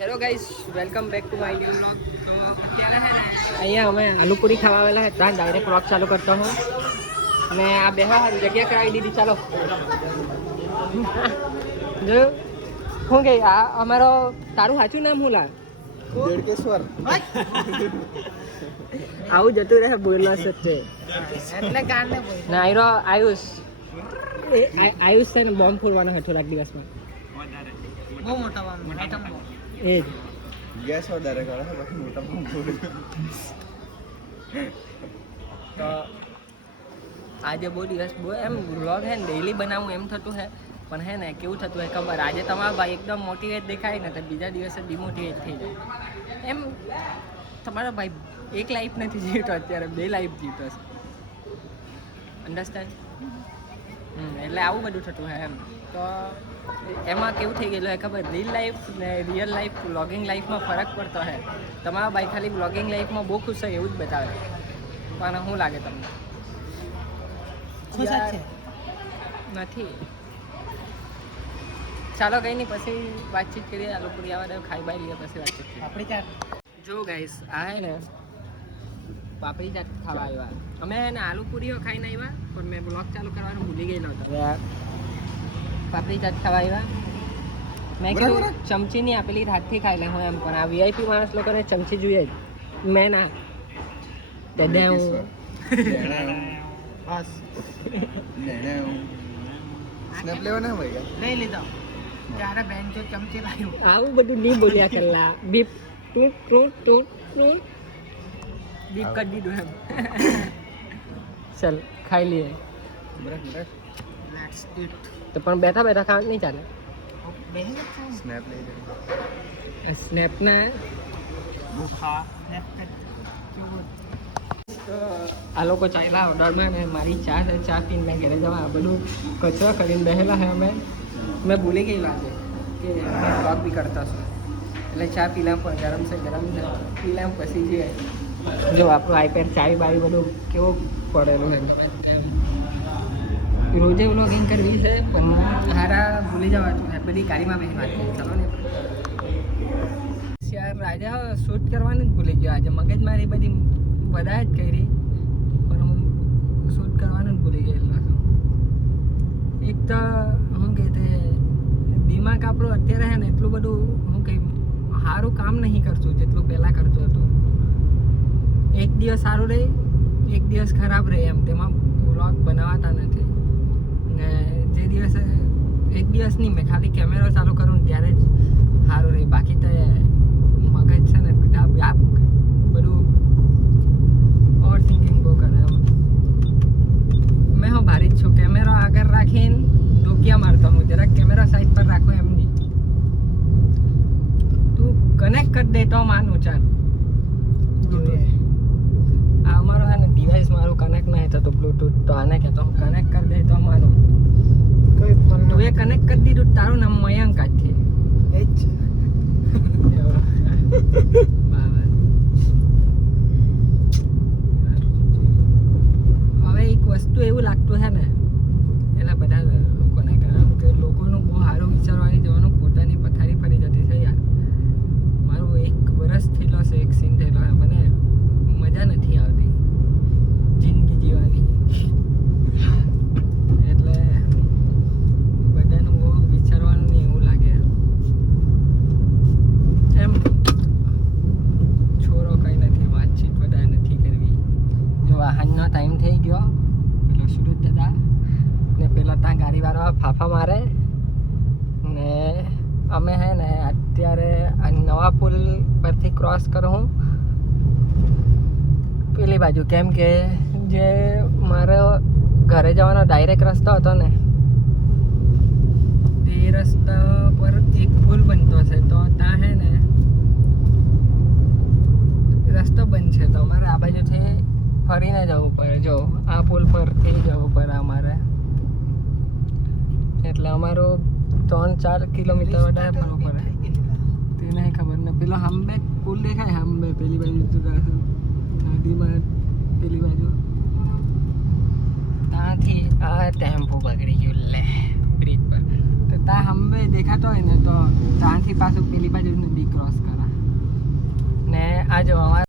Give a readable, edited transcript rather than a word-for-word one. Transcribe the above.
Hello guys, welcome back to my new vlog. તો અત્યારે હે ને અહીંયા અમે આલુપુરી ખાવા આવેલા હતા, ત્યાં ડાયરેક્ટ વ્લોગ ચાલુ કરતો હું. અને આ બેહવા હારી જગ્યા કરાવી દીધી. ચાલો જો શું કે આ અમારો તારું સાચું નામ શું લાગ? દેડકેશ્વર. આવું જતું રહે બોલવા સચ્ચે એટલે કારણે બોલ ના આયરો આયુષ આયુષ છે ને બોમ્બ ફોડવાનો હતો થોડાક દિવસમાં. બહુ મોટા વાળો આઈટમ એ જ ગેસ વધારે કરે છે પછી મોટા પંપ. તો આજે બહુ દિવસ બહુ એમ વ્લોગ હે ને ડેઈલી બનાવું એમ થતું હે, પણ હે ને કેવું થતું હે ખબર, આજે તમારા ભાઈ એકદમ મોટિવેટ દેખાય ને તો બીજા દિવસે ડિમોટિવેટ થઈ જાય. એમ તમારા ભાઈ એક લાઈફ નથી જીવતો, અત્યારે 2 લાઈફ જીવતો છે. અન્ડરસ્ટેન્ડ? એટલે આવું બધું થતું હે એમ. તો એમાં કેવું થઈ ગયેલું હે ખબર, લાઈફ ને રિયલ લાઈફ વ્લોગિંગ લાઈફમાં ફરક પડતો હે. તમારા ભાઈ ખાલી વ્લોગિંગ લાઈફમાં બહુ ખુશ હોય એવું જ બતાવે, પણ શું લાગે તમને? ખુશ જ છે નથી. ચાલો કંઈ નહીં, પછી વાતચીત કરીએ. આલુપુરી આવવા દે, ખાઈ બાઈ લઈએ, પછી વાતચીત કરીએ. આપણી ચાટ જો ગાઈસ, આ હે ને પાપડી ચાટ ખાવા આવ્યા અમે. હે ને આલુપુરીઓ ખાઈને આવ્યા, પણ મેં બ્લોગ ચાલુ કરવાનું ભૂલી ગયેલો હતો. પાપડી ચાટ ખાવા આવ્યા. મેં કીધું ચમચીની આપેલી હાથથી ખાઈ લે હું એમ, પણ આ વીઆઈપી માણસ લોકોને ચમચી જોઈએ જ. મેં ના દાદા હું બસ સ્નેપ લેવાના ભાઈ લઈ લીધો ત્યારે બેન જો ચમચી લાવ્યું. આવું બધું નહીં બોલ્યા કરલા. બીપ ટૂટ ટૂટ ટૂટ ટૂટ બીપ કરી દીધું એમ. ચાલ ખાઈ લઈએ. લેટ્સ ઈટ. તો પણ બેઠા બેઠા ખાવા નહીં ચાલે. બેહી જ ખાવ સ્નેપ લઈ જાય. સ્નેપના ભૂખા સ્નેપ કેવું આ લોકો ચાલ્યા ઓર્ડરમાં ને મારી ચા છે, ચા પીને મેં ઘરે જવા બધું કચરો કરીને બેસેલા છે. મેં ભૂલી ગયેલા આજે કે અમે બ્લોગ બી કરતા છું, એટલે ચા પીલા પણ ગરમ છે પીલા પછી જઈએ. જો આપણું આઈપેડ ચાય બાવી બધું કેવું પડેલું છે. રોજે વ્લોગિંગ કરવી છે પણ હારા ભૂલી જવાતું છે, બધી ગાડીમાં બેસી વાત કરી. ચાલો ને યાર, રાજા શૂટ કરવાનું જ ભૂલી ગયો આજે. મગજમારી બધી બધા જ કરી, પણ હું શૂટ કરવાનું જ ભૂલી ગયેલો છું. એક તો શું કહે તે દિમાગ આપણું અત્યારે છે ને એટલું બધું શું કહે સારું કામ નહીં કરતું જેટલું પહેલાં કરતું હતું. એક દિવસ સારું રહે, એક દિવસ ખરાબ રહે એમ, તેમાં વ્લોગ બનાવાતા નથી. ને જે દિવસે એક દિવસ નહીં, મેં ખાલી કેમેરો ચાલુ કરું ને ત્યારે જ સારું રહે. બાકી તો મગજ છે ને બધું ઓવર થિંકિંગ બહુ કરે એમ. મેં હું ભારી જ છું, કેમેરો આગળ રાખીને ડોકિયા મારતો હું. જરાક કેમેરો સાઈડ પર રાખો એમ નહીં. તું કનેક્ટ કરી દે તો માનું. ચાલ આ અમારો છે ને ડિવાઇસ મારું કનેક્ટ નહીં થતું બ્લૂટૂથ, તો આને કહેતો હું કનેક્ટ કરી દે તો માનું. કોઈ ફોન તું એ કનેક્ટ કરી દીધું, તારું નામ મયંક જ છે. એ જ હવે એક વસ્તુ એવું લાગતું છે ને, એટલે બધા લોકોને કે લોકોનું બહુ સારું વિચારવાની જવાનું, પોતાની પથારી ફરી જતી છે યાર. મારું 1 વર્ષ થયેલો છે, એક સીન થયેલો છે, મને મજા નથી આવતી જિંદગી જીવવાની. એટલે બધાનું બહુ વિચારવાનું નહીં એવું લાગે એમ. છોરો કંઈ નથી, વાતચીત બધા નથી કરવી. જો વાહનનો ટાઈમ થઈ ગયો, પેલો સુરત દાદા ને પેલા ત્યાં ગાડીવાળા ફાફા મારે ને અમે હે ને અત્યારે આ નવા પુલ પરથી ક્રોસ કરું પેલી બાજુ, કેમ કે જે મારો ઘરે જવાનો ડાયરેક્ટ રસ્તો હતો ને તે રસ્તા પર એક પુલ બનતો છે, તો ત્યાં હે ને રસ્તો બંધ છે, તો અમારે આ બાજુથી ફરીને જવું પડે. જો આ પુલ પરથી જવું પડે અમારે, એટલે અમારું 3-4 કિલોમીટર વધારે ફરવું પડે. તે નહીં ખબર ને પેલો હાંબે પુલ દેખાય, હાંબે પેલી બાજુ નદીમાં પેલી બાજુ ત્યાંથી આ ટેમ્પો પકડી ગયું લે બ્રિજ પર. તો ત્યાં હાંબે દેખાતો હોય ને તો ત્યાંથી પાછું પેલી બાજુ નદી ક્રોસ જો અમારે